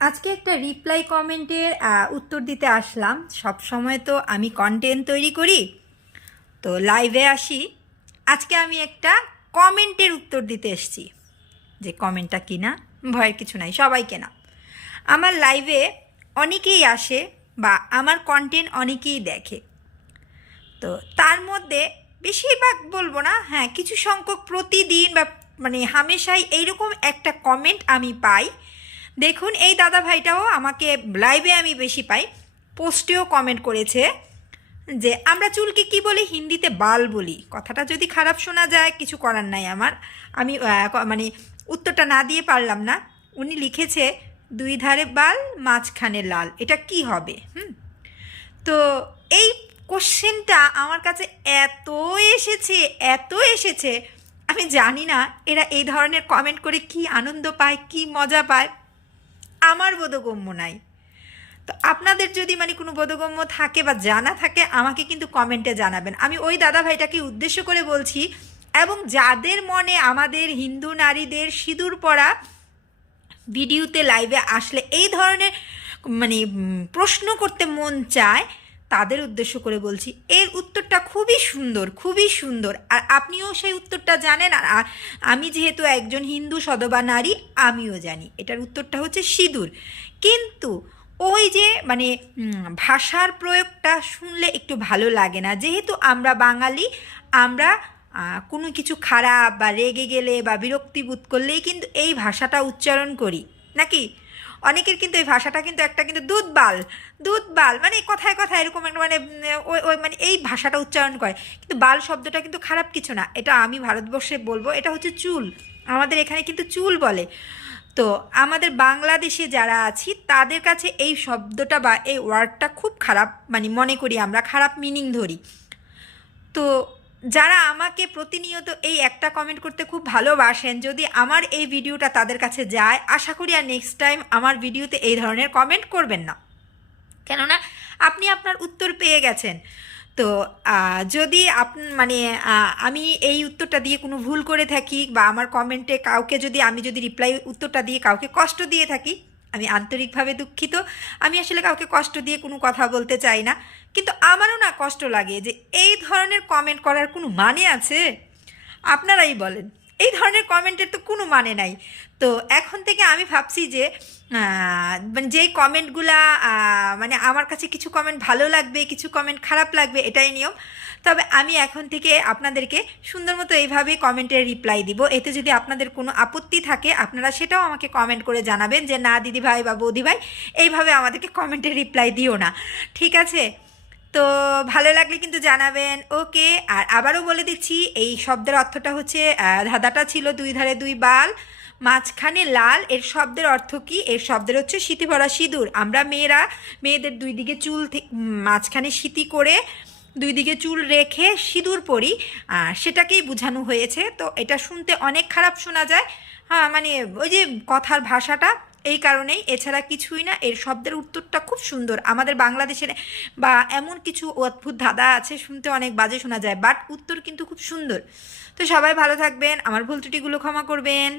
আজকে একটা রিপ্লাই কমেন্টের উত্তর দিতে আসলাম। সব সময় তো আমি কন্টেন্ট তৈরি করি, তো লাইভে আসি। আজকে আমি একটা কমেন্টের উত্তর দিতে এসেছি। যে কমেন্টটা কি না, ভয়ের কিছু নাই, সবাইকে না। আমার লাইভে অনেকেই আসে বা আমার কন্টেন্ট অনেকেই দেখে। তো তার মধ্যে বেশিরভাগ বলবো না, হ্যাঁ কিছু সংখ্যক প্রতিদিন বা হামেশাই এইরকম একটা কমেন্ট আমি পাই। দেখুন, এই দাদা ভাইটাও আমাকে লাইভে আমি বেশি পাই, পোস্টেও কমেন্ট করেছে যে আমরা চুলকে কি বলি, হিন্দিতে বাল বলি। কথাটা যদি খারাপ শোনা যায় কিছু করার নাই আমার, আমি উত্তরটা না দিয়ে পারলাম না। উনি লিখেছে দুই ধারে বাল মাঝখানে লাল, এটা কি হবে? তো এই কোশ্চেনটা আমার কাছে এত এসেছে, এত এসেছে, আমি জানি না এরা এই ধরনের কমেন্ট করে কি আনন্দ পায়, কি মজা পায়, আমার বোধগম্য নাই। তো আপনাদের যদি কোনো বোধগম্য থাকে বা জানা থাকে আমাকে কিন্তু কমেন্টে জানাবেন। আমি ওই দাদা ভাইটাকে উদ্দেশ্য করে বলছি, এবং যাদের মনে আমাদের হিন্দু নারীদের সিঁদুর পরা ভিডিওতে লাইভে আসলে এই ধরনের প্রশ্ন করতে মন চায়, তাদের উদ্দেশ্য করে বলছি এর উত্তরটা খুবই সুন্দর, খুবই সুন্দর। আর আপনিও সেই উত্তরটা জানেন, আর আমি যেহেতু একজন হিন্দু সধবা নারী, আমিও জানি এটার উত্তরটা হচ্ছে সিঁদুর। কিন্তু ওই যে ভাষার প্রয়োগটা শুনলে একটু ভালো লাগে না। যেহেতু আমরা বাঙালি, আমরা কোনো কিছু খারাপ বা রেগে গেলে বা বিরক্তি বোধ করলেই কিন্তু এই ভাষাটা উচ্চারণ করি, নাকি? অনেকের কিন্তু এই ভাষাটা কিন্তু একটা কিন্তু দুধবাল, দুধবাল কথায় কথায় এরকম একটা ওই ওই এই ভাষাটা উচ্চারণ করে। কিন্তু বাল শব্দটা কিন্তু খারাপ কিছু না, এটা আমি ভারতবর্ষে বলবো এটা হচ্ছে চুল। আমাদের এখানে কিন্তু চুল বলে। তো আমাদের বাংলাদেশে যারা আছি তাদের কাছে এই শব্দটা বা এই ওয়ার্ডটা খুব খারাপ, মনে করি আমরা খারাপ মিনিং ধরি। তো যারা আমাকে প্রতিনিয়ত এই একটা কমেন্ট করতে খুব ভালোবাসেন, যদি আমার এই ভিডিওটা তাদের কাছে যায়, আশা করি আর নেক্সট টাইম আমার ভিডিওতে এই ধরনের কমেন্ট করবেন না। কেননা আপনি আপনার উত্তর পেয়ে গেছেন। তো যদি আমি এই উত্তরটা দিয়ে কোনো ভুল করে থাকি বা আমার কমেন্টে কাউকে আমি যদি রিপ্লাই উত্তরটা দিয়ে কাউকে কষ্ট দিয়ে থাকি, আমি আন্তরিকভাবে দুঃখিত। আমি আসলে কাউকে কষ্ট দিয়ে কোনো কথা বলতে চাই না, কিন্তু আমারও না কষ্ট লাগে যে এই ধরনের কমেন্ট করার কোনো মানে আছে? আপনারাই বলেন, এই ধরনের কমেন্টের তো কোনো মানে নাই। তো এখন থেকে আমি ভাবছি যে যেই কমেন্টগুলা আমার কাছে কিছু কমেন্ট ভালো লাগবে, কিছু কমেন্ট খারাপ লাগবে, এটাই নিয়ম। তবে আমি এখন থেকে আপনাদেরকে সুন্দর মতো এইভাবেই কমেন্টের রিপ্লাই দিব। এতে যদি আপনাদের কোনো আপত্তি থাকে আপনারা সেটাও আমাকে কমেন্ট করে জানাবেন যে না দিদি ভাই বা বৌদি ভাই, এইভাবে আমাদেরকে কমেন্টের রিপ্লাই দিও না, ঠিক আছে? তো ভালো লাগলে কিন্তু জানাবেন, ওকে। আর আবারও বলে দিচ্ছি, এই শব্দের অর্থটা হচ্ছে ধাঁধাটা ছিল দুই ধারে দুই বাল মাঝখানে লাল। এর শব্দের অর্থ কি? এর শব্দের হচ্ছে সিঁথি ভরা সিঁদুর। আমরা মেয়েদের দুই দিকে চুল মাঝখানে সিঁথি করে দুই দিকে চুল রেখে সিঁদুর পরি, সেটাকেই বোঝানো হয়েছে। তো এটা শুনতে অনেক খারাপ শোনা যায়, হ্যাঁ ওই যে কথার ভাষাটা, এই কারণেই, এছাড়া কিছুই না। এর শব্দের উত্তরটা খুব সুন্দর। আমাদের বাংলাদেশের বা এমন কিছু অদ্ভুত ধাঁধা আছে শুনতে অনেক বাজে শোনা যায়, বাট উত্তর কিন্তু খুব সুন্দর। তো সবাই ভালো থাকবেন, আমার ভুল ত্রুটিগুলো ক্ষমা করবেন।